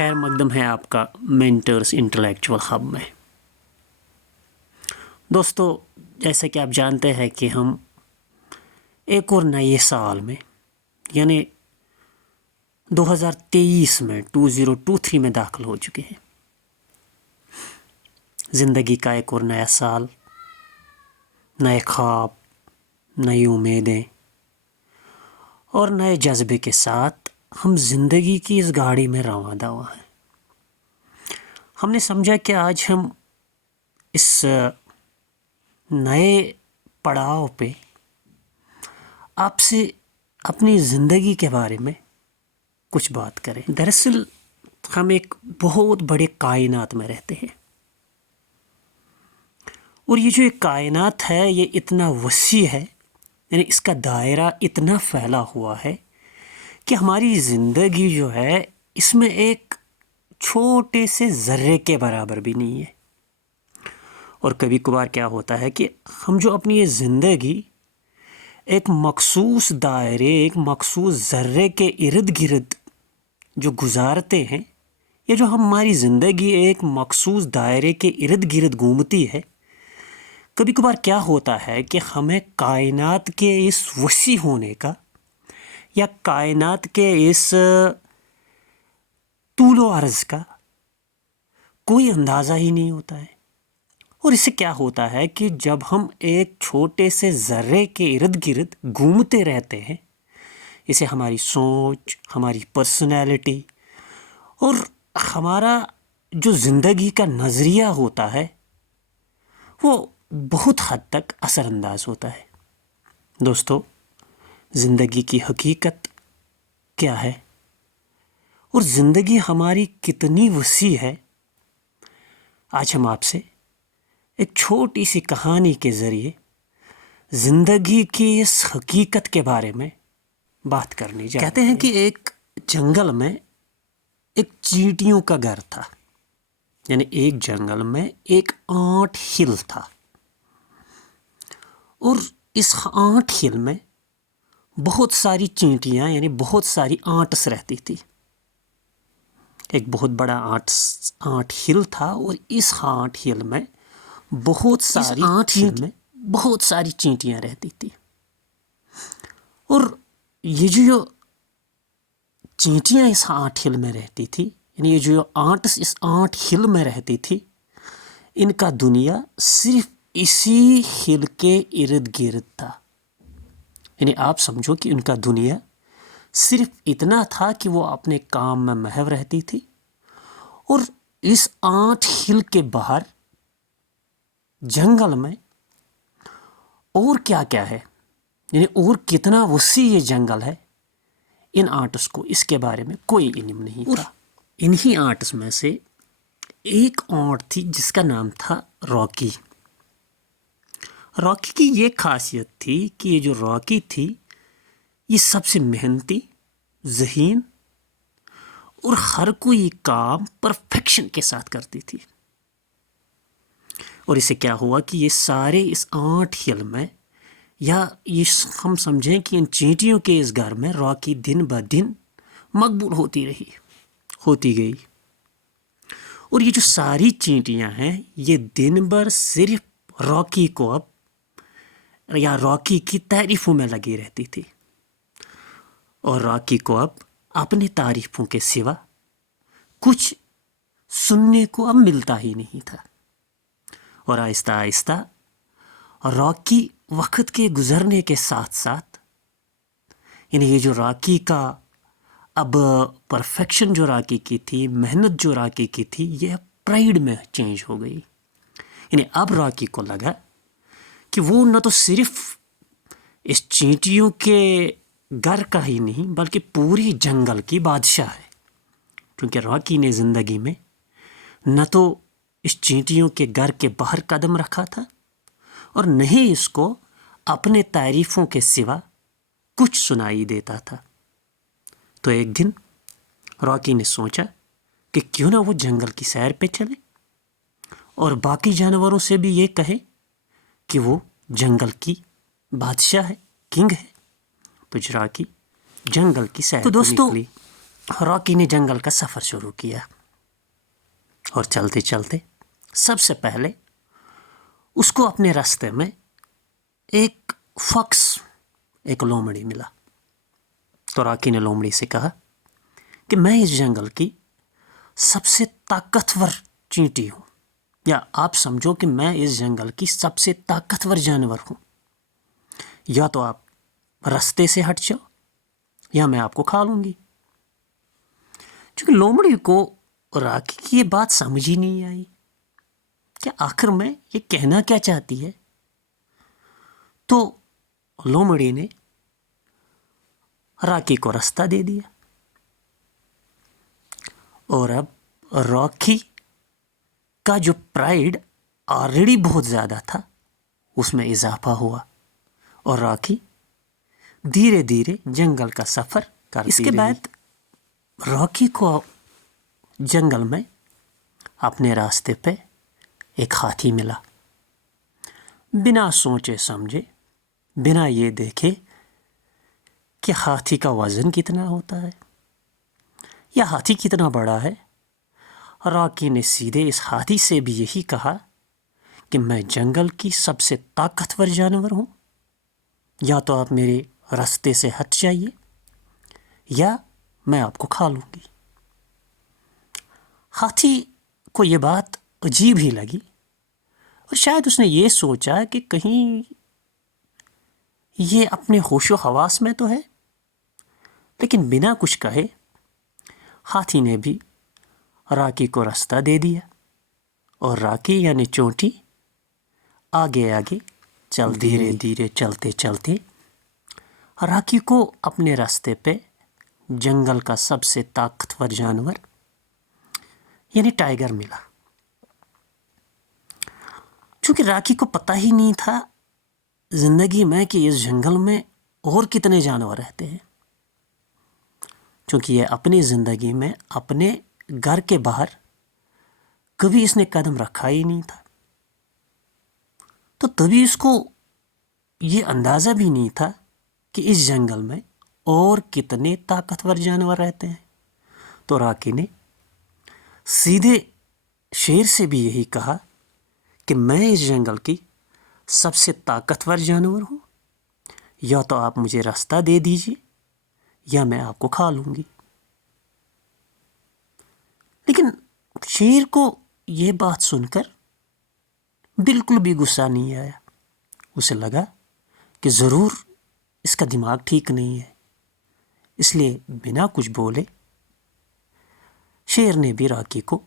خیر مقدم ہے آپ کا مینٹرز انٹلیکچوئل ہب میں۔ دوستو، جیسا کہ آپ جانتے ہیں کہ ہم ایک اور نئے سال میں یعنی 2023 میں 2023 میں داخل ہو چکے ہیں۔ زندگی کا ایک اور نیا سال، نئے خواب، نئی امیدیں اور نئے جذبے کے ساتھ ہم زندگی کی اس گاڑی میں رواں دواں ہیں۔ ہم نے سمجھا کہ آج ہم اس نئے پڑاؤ پہ آپ سے اپنی زندگی کے بارے میں کچھ بات کریں۔ دراصل ہم ایک بہت بڑے کائنات میں رہتے ہیں، اور یہ جو ایک کائنات ہے یہ اتنا وسیع ہے، یعنی اس کا دائرہ اتنا پھیلا ہوا ہے کہ ہماری زندگی جو ہے اس میں ایک چھوٹے سے ذرے کے برابر بھی نہیں ہے۔ اور کبھی کبھار کیا ہوتا ہے کہ ہم جو اپنی یہ زندگی ایک مخصوص دائرے، ایک مخصوص ذرے کے ارد گرد جو گزارتے ہیں، یا جو ہماری زندگی ایک مخصوص دائرے کے ارد گرد گھومتی ہے، کبھی کبھار کیا ہوتا ہے کہ ہمیں کائنات کے اس وسیع ہونے کا یا کائنات کے اس طول و عرض کا کوئی اندازہ ہی نہیں ہوتا ہے۔ اور اس سے کیا ہوتا ہے کہ جب ہم ایک چھوٹے سے ذرے کے ارد گرد گھومتے رہتے ہیں، اسے ہماری سوچ، ہماری پرسنالٹی اور ہمارا جو زندگی کا نظریہ ہوتا ہے وہ بہت حد تک اثر انداز ہوتا ہے۔ دوستو، زندگی کی حقیقت کیا ہے اور زندگی ہماری کتنی وسیع ہے، آج ہم آپ سے ایک چھوٹی سی کہانی کے ذریعے زندگی کی اس حقیقت کے بارے میں بات کرنی چاہتے ہیں۔ کہتے ہیں کہ ایک جنگل میں ایک چیونٹیوں کا گھر تھا، یعنی ایک جنگل میں ایک آنٹ ہل تھا، اور اس آنٹ ہل میں بہت ساری چیونٹیاں یعنی بہت ساری آنٹس رہتی تھی۔ ایک بہت بڑا آنٹ ہل تھا، اور اس آنٹ ہل میں بہت ساری چیونٹیاں رہتی تھی۔ اور یہ جو چیونٹیاں اس آنٹ ہل میں رہتی تھی، یعنی یہ جو آنٹس اس آنٹ ہل میں رہتی تھی، ان کا دنیا صرف اسی ہل کے ارد گرد تھا۔ یعنی آپ سمجھو کہ ان کا دنیا صرف اتنا تھا کہ وہ اپنے کام میں محو رہتی تھی، اور اس آنٹ ہل کے باہر جنگل میں اور کیا کیا ہے، یعنی اور کتنا وسیع یہ جنگل ہے، ان آنٹس کو اس کے بارے میں کوئی علم نہیں تھا۔ انہی آنٹس میں سے ایک آنٹ تھی جس کا نام تھا راکی۔ راکی کی یہ خاصیت تھی کہ یہ جو راکی تھی یہ سب سے محنتی، ذہین اور ہر کوئی کام پرفیکشن کے ساتھ کرتی تھی۔ اور اسے کیا ہوا کہ یہ سارے اس آنٹ ہل میں، یا یہ ہم سمجھیں کہ ان چیونٹیوں کے اس گھر میں راکی دن بہ دن مقبول ہوتی گئی۔ اور یہ جو ساری چیونٹیاں ہیں یہ دن بھر صرف راکی کو یا راکی کی تعریفوں میں لگی رہتی تھی، اور راکی کو اب اپنی تعریفوں کے سوا کچھ سننے کو اب ملتا ہی نہیں تھا۔ اور آہستہ آہستہ راکی وقت کے گزرنے کے ساتھ ساتھ، یعنی یہ جو راکی کا اب پرفیکشن جو راکی کی تھی، محنت جو راکی کی تھی، یہ پرائیڈ میں چینج ہو گئی۔ یعنی اب راکی کو لگا کہ وہ نہ تو صرف اس چیونٹیوں کے گھر کا ہی نہیں بلکہ پوری جنگل کی بادشاہ ہے، کیونکہ راکی نے زندگی میں نہ تو اس چیونٹیوں کے گھر کے باہر قدم رکھا تھا، اور نہ ہی اس کو اپنے تعریفوں کے سوا کچھ سنائی دیتا تھا۔ تو ایک دن راکی نے سوچا کہ کیوں نہ وہ جنگل کی سیر پہ چلے اور باقی جانوروں سے بھی یہ کہے کہ وہ جنگل کی بادشاہ ہے، کنگ ہے۔ تو راکی جنگل کی سیر پہ نکلی۔ راکی نے جنگل کا سفر شروع کیا اور چلتے چلتے سب سے پہلے اس کو اپنے راستے میں ایک فاکس، ایک لومڑی ملا. تو راکی نے لومڑی سے کہا کہ میں اس جنگل کی سب سے طاقتور چینٹی ہوں، یا آپ سمجھو کہ میں اس جنگل کی سب سے طاقتور جانور ہوں. یا تو آپ راستے سے ہٹ جاؤ یا میں آپ کو کھا لوں گی. چونکہ لومڑی کو راکی کی یہ بات سمجھ ہی نہیں آئی کہ آخر میں یہ کہنا کیا چاہتی ہے. تو لومڑی نے راکی کو راستہ دے دیا، اور اب راکی کا جو پرائیڈ آلریڈی بہت زیادہ تھا اس میں اضافہ ہوا، اور راکی دھیرے دھیرے جنگل کا سفر کرتی رہی. اس کے بعد راکی کو جنگل میں اپنے راستے پہ ایک ہاتھی ملا. بنا سوچے سمجھے، بنا یہ دیکھے کہ ہاتھی کا وزن کتنا ہوتا ہے یا ہاتھی کتنا بڑا ہے، راکی نے سیدھے اس ہاتھی سے بھی یہی کہا کہ میں جنگل کی سب سے طاقتور جانور ہوں، یا تو آپ میرے راستے سے ہٹ جائیے یا میں آپ کو کھا لوں گی. ہاتھی کو یہ بات عجیب ہی لگی، اور شاید اس نے یہ سوچا کہ کہیں یہ اپنے ہوش و حواس میں تو ہے. لیکن بنا کچھ کہے ہاتھی نے بھی راکی کو راستہ دے دیا، اور راکی یعنی چونٹی آگے آگے دھیرے دھیرے چلتے چلتے راکی کو اپنے راستے پہ جنگل کا سب سے طاقتور جانور یعنی ٹائیگر ملا. چونکہ راکی کو پتہ ہی نہیں تھا زندگی میں کہ اس جنگل میں اور کتنے جانور رہتے ہیں، چونکہ یہ اپنی زندگی میں اپنے گھر کے باہر کبھی اس نے قدم رکھا ہی نہیں تھا. تو تبھی اس کو یہ اندازہ بھی نہیں تھا کہ اس جنگل میں اور کتنے طاقتور جانور رہتے ہیں. تو راکی نے سیدھے شیر سے بھی یہی کہا کہ میں اس جنگل کی سب سے طاقتور جانور ہوں، یا تو آپ مجھے راستہ دے دیجیے یا میں آپ کو کھا لوں گی. لیکن شیر کو یہ بات سن کر بالکل بھی غصہ نہیں آیا. اسے لگا کہ ضرور اس کا دماغ ٹھیک نہیں ہے، اس لیے بنا کچھ بولے شیر نے بھی راکی کو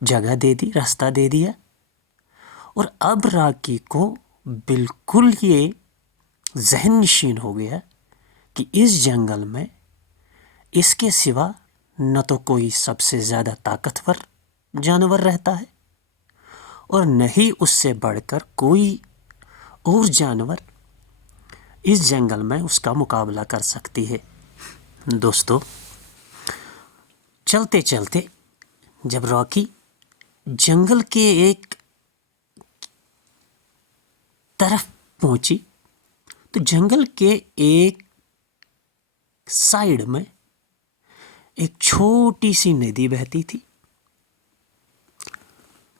جگہ دے دی، راستہ دے دیا. اور اب راکی کو بالکل یہ ذہن نشین ہو گیا کہ اس جنگل میں اس کے سوا نہ تو کوئی سب سے زیادہ طاقتور جانور رہتا ہے، اور نہ ہی اس سے بڑھ کر کوئی اور جانور اس جنگل میں اس کا مقابلہ کر سکتی ہے. دوستو، چلتے چلتے جب راکی جنگل کے ایک طرف پہنچی تو جنگل کے ایک سائیڈ میں ایک چھوٹی سی ندی بہتی تھی،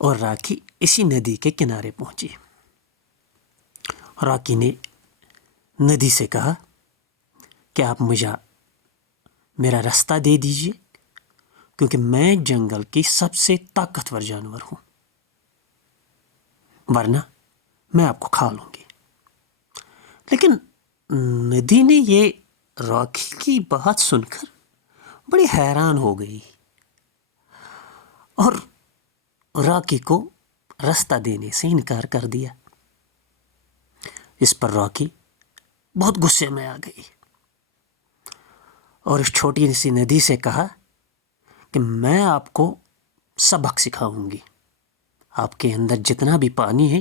اور راکی اسی ندی کے کنارے پہنچی. راکی نے ندی سے کہا کہ آپ مجھے میرا راستہ دے دیجیے، کیونکہ میں جنگل کی سب سے طاقتور جانور ہوں، ورنہ میں آپ کو کھا لوں گی. لیکن ندی نے یہ راکی کی بات سن کر بڑی حیران ہو گئی اور راکی کو راستہ دینے سے انکار کر دیا. اس پر راکی بہت غصے میں آ گئی اور اس چھوٹی سی ندی سے کہا کہ میں آپ کو سبق سکھاؤں گی. آپ کے اندر جتنا بھی پانی ہے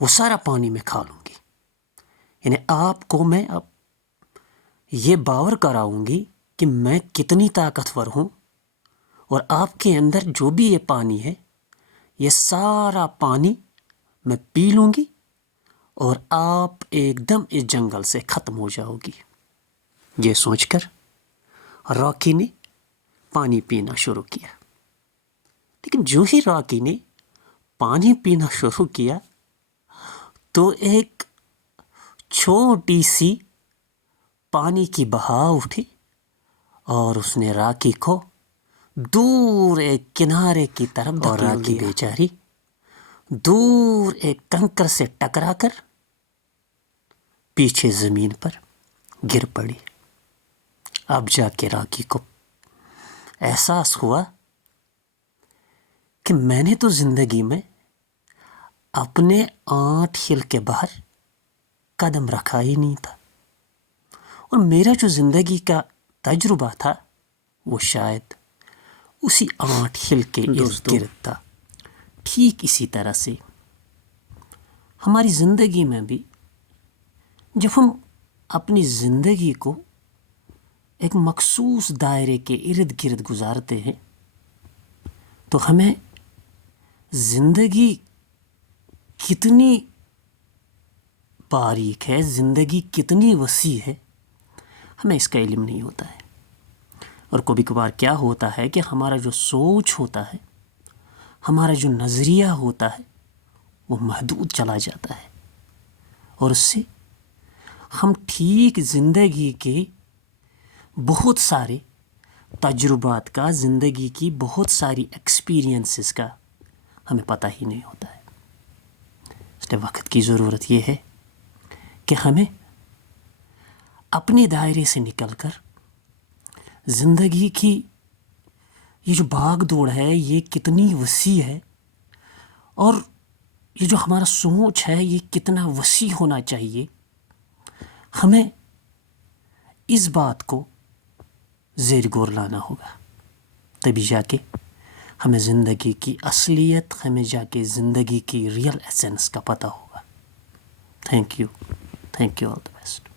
وہ سارا پانی میں کھا لوں گی. یعنی آپ کو میں اب یہ باور کراؤں گی کہ میں کتنی طاقتور ہوں، اور آپ کے اندر جو بھی یہ پانی ہے یہ سارا پانی میں پی لوں گی، اور آپ ایک دم اس جنگل سے ختم ہو جاؤ گی. یہ سوچ کر راکی نے پانی پینا شروع کیا، لیکن جو ہی راکی نے پانی پینا شروع کیا تو ایک چھوٹی سی پانی کی بہاؤ اٹھی اور اس نے راکی کو دور ایک کنارے کی طرف دھکیل دیا، اور راکی بیچاری دور ایک کنکر سے ٹکرا کر پیچھے زمین پر گر پڑی۔ اب جا کے راکی کو احساس ہوا کہ میں نے تو زندگی میں اپنے 8 ہل کے باہر قدم رکھا ہی نہیں تھا، اور میرا جو زندگی کا تجربہ تھا وہ شاید اسی 8 ہل کے ارد گرد تھا۔ ٹھیک اسی طرح سے ہماری زندگی میں بھی جب ہم اپنی زندگی کو ایک مخصوص دائرے کے ارد گرد گزارتے ہیں تو ہمیں زندگی کتنی باریک ہے، زندگی کتنی وسیع ہے، ہمیں اس کا علم نہیں ہوتا ہے۔ اور کبھی کبھار کیا ہوتا ہے کہ ہمارا جو سوچ ہوتا ہے، ہمارا جو نظریہ ہوتا ہے وہ محدود چلا جاتا ہے، اور اس سے ہم ٹھیک زندگی کے بہت سارے تجربات کا، زندگی کی بہت ساری ایکسپیرینسز کا ہمیں پتہ ہی نہیں ہوتا ہے۔ اس لیے وقت کی ضرورت یہ ہے کہ ہمیں اپنے دائرے سے نکل کر زندگی کی یہ جو بھاگ دوڑ ہے یہ کتنی وسیع ہے، اور یہ جو ہمارا سوچ ہے یہ کتنا وسیع ہونا چاہیے، ہمیں اس بات کو زیر غور لانا ہوگا، تبھی جا کے ہمیں زندگی کی اصلیت، ہمیں جا کے زندگی کی ریئل ایسنس کا پتہ ہوگا۔ Thank you all the best.